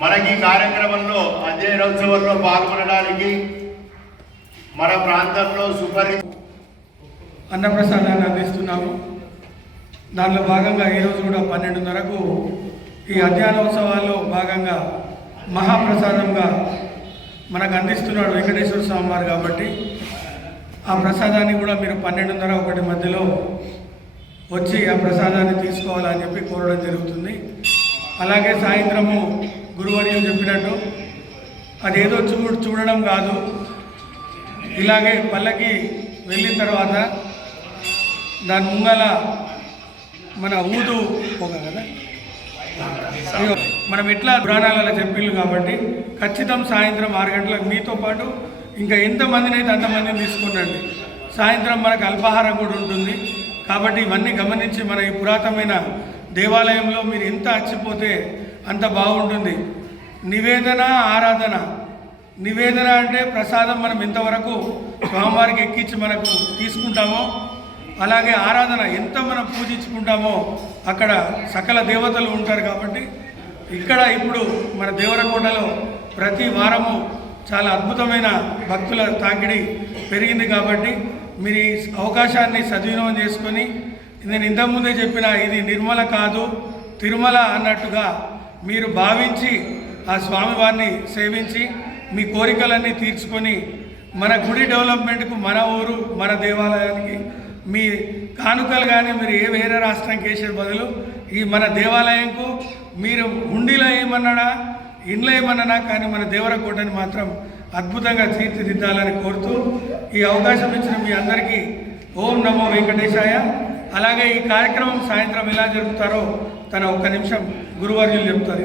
మనకి ఈ కార్యక్రమంలో అధ్యయనోత్సవంలో పాల్గొనడానికి మన ప్రాంతంలో అన్నప్రసాదాన్ని అందిస్తున్నాము. దానిలో భాగంగా ఈరోజు కూడా 12:30కు ఈ అధ్యయనోత్సవాల్లో భాగంగా మహాప్రసాదంగా మనకు అందిస్తున్నాడు వెంకటేశ్వర స్వామి వారు. కాబట్టి ఆ ప్రసాదాన్ని కూడా మీరు 12:30-1 మధ్యలో వచ్చి ఆ ప్రసాదాన్ని తీసుకోవాలని చెప్పి కోరడం జరుగుతుంది. అలాగే సాయంత్రము గురువర్యులు చెప్పినట్టు అదేదో చూడడం కాదు, ఇలాగే పల్లకి వెళ్ళిన తర్వాత దాని ముంగల మన ఊదు పోగ కదా మనం ఎట్లా పురాణాలలో చెప్పిళ్ళు. కాబట్టి ఖచ్చితం సాయంత్రం 6 గంటలకు మీతో పాటు ఇంకా ఎంతమందిని అయితే అంతమందిని తీసుకునండి. సాయంత్రం మనకు అల్పాహారం కూడా ఉంటుంది. కాబట్టి ఇవన్నీ గమనించి మన ఈ పురాతనమైన దేవాలయంలో మీరు ఎంత అచ్చిపోతే అంత బాగుంటుంది. నివేదన, ఆరాధన. నివేదన అంటే ప్రసాదం మనం ఎంతవరకు స్వామివారికి ఎక్కించి మనకు తీసుకుంటామో, అలాగే ఆరాధన ఎంత మనం పూజించుకుంటామో అక్కడ సకల దేవతలు ఉంటారు. కాబట్టి ఇక్కడ ఇప్పుడు మన దేవరకోటలో ప్రతి వారము చాలా అద్భుతమైన భక్తుల తాకిడి పెరిగింది. కాబట్టి మీరు ఈ అవకాశాన్ని సద్వినియోగం చేసుకొని, నేను ఇంతకుముందే చెప్పిన ఇది నిర్మల కాదు తిరుమల అన్నట్టుగా మీరు భావించి ఆ స్వామివారిని సేవించి మీ కోరికలన్నీ తీర్చుకొని మన గుడి డెవలప్మెంట్కు, మన ఊరు, మన దేవాలయానికి మీ కానుకలు కానీ మీరు వేరే రాష్ట్రానికి వేసే బదులు ఈ మన దేవాలయంకు మీరు హుండీలో ఏమన్నాడా, ఇండ్లో ఏమన్నానా, కానీ మన దేవరకోటని మాత్రం అద్భుతంగా తీర్చిదిద్దాలని కోరుతూ ఈ అవకాశం ఇచ్చిన మీ అందరికీ ఓం నమో వెంకటేశాయ. అలాగే ఈ కార్యక్రమం సాయంత్రం ఎలా జరుపుతారో తన 1 నిమిషం గురువర్యులు చెప్తారు.